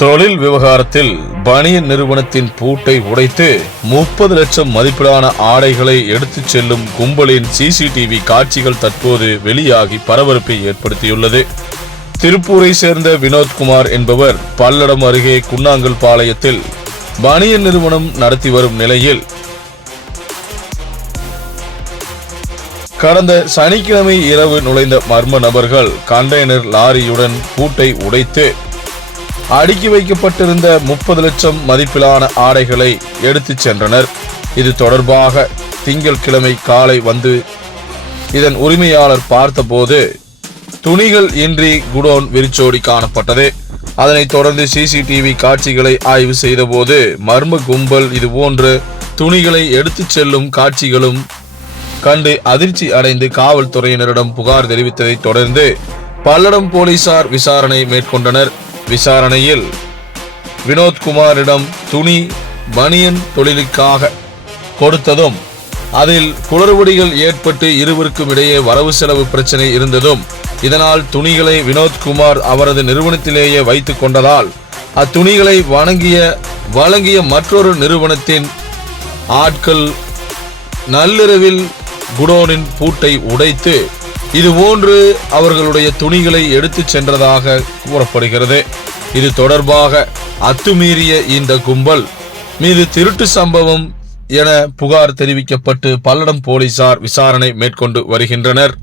தொழில் விவகாரத்தில் பனியன் நிறுவனத்தின் பூட்டை உடைத்து முப்பது லட்சம் மதிப்பிலான ஆடைகளை எடுத்துச் செல்லும் கும்பலின் சிசிடிவி காட்சிகள் தற்போது வெளியாகி பரபரப்பை ஏற்படுத்தியுள்ளது. திருப்பூரை சேர்ந்த வினோத்குமார் என்பவர் பல்லடம் அருகே குன்னாங்கல் பாளையத்தில் பனியன் நிறுவனம் நடத்தி வரும் நிலையில் கடந்த சனிக்கிழமை இரவு நுழைந்த மர்ம நபர்கள் கண்டெய்னர் லாரியுடன் பூட்டை உடைத்து அடுக்கி வைக்கப்பட்டிருந்த முப்பது லட்சம் மதிப்பிலான ஆடைகளை எடுத்துச் சென்றனர். இது தொடர்பாக திங்கட்கிழமை காலை வந்து இதன் உரிமையாளர் பார்த்தபோது துணிகள் இன்றி குடோன் விரிச்சோடி காணப்பட்டது. அதனைத் தொடர்ந்து சிசிடிவி காட்சிகளை ஆய்வு செய்தபோது மர்ம கும்பல் இதுபோன்று துணிகளை எடுத்துச் செல்லும் காட்சிகளும் கண்டு அதிர்ச்சி அடைந்து காவல்துறையினரிடம் புகார் தெரிவித்ததைத் தொடர்ந்து பல்லடம் போலீசார் விசாரணை மேற்கொண்டனர். விசாரணையில் வினோத்குமாரிடம் துணி பனியன் தொழிலுக்காக கொடுத்ததும் அதில் குளறுபடிகள் ஏற்பட்டு இருவருக்கும் இடையே வரவு செலவு பிரச்சனை இருந்ததும் இதனால் துணிகளை வினோத்குமார் அவரது நிறுவனத்திலேயே வைத்துக் கொண்டதால் அத்துணிகளை வணங்கிய வழங்கிய மற்றொரு நிறுவனத்தின் ஆட்கள் நள்ளிரவில் குடோனின் பூட்டை உடைத்து இதுபோன்று அவர்களுடைய துணிகளை எடுத்துச் சென்றதாக கூறப்படுகிறது. இது தொடர்பாக அத்துமீறிய இந்த கும்பல் மீது திருட்டு சம்பவம் என புகார் தெரிவிக்கப்பட்டு பல்லடம் போலீசார் விசாரணை மேற்கொண்டு வருகின்றனர்.